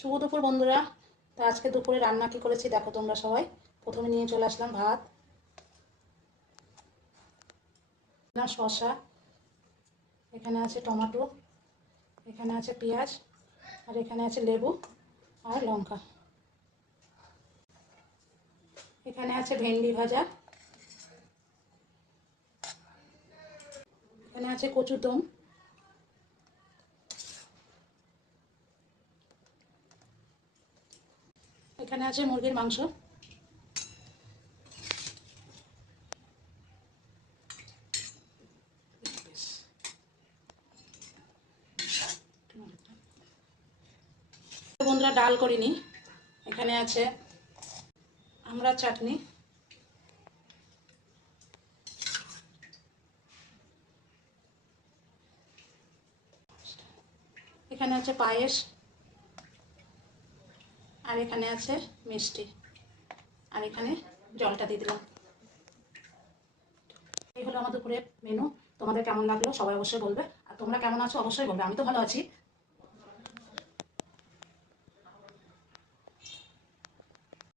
শুভ দুপুর বন্ধুরা। তো আজকে দুপুরে রান্না কি করেছি দেখো তোমরা সবাই। প্রথমে নিয়ে চলে আসলাম ভাত, না শসা, এখানে আছে টমেটো, এখানে আছে পেঁয়াজ, আর এখানে আছে লেবু আর লঙ্কা। এখানে আছে ভেন্ডি ভাজা, এখানে আছে কচুর দম, এখানে আছে মুরগির মাংস, বন্ধুরা ডাল করিনি। এখানে আছে আমড়ার চাটনি, এখানে আছে পায়েস, আর এখানে আছে মিষ্টি, আর এখানে জলটা দিয়ে দিলাম। এই হলো আমার দুপুরের মেনু। তোমাদের কেমন লাগলো সবাই অবশ্যই বলবে, আর তোমরা কেমন আছো অবশ্যই বলবে। আমি তো ভালো আছি,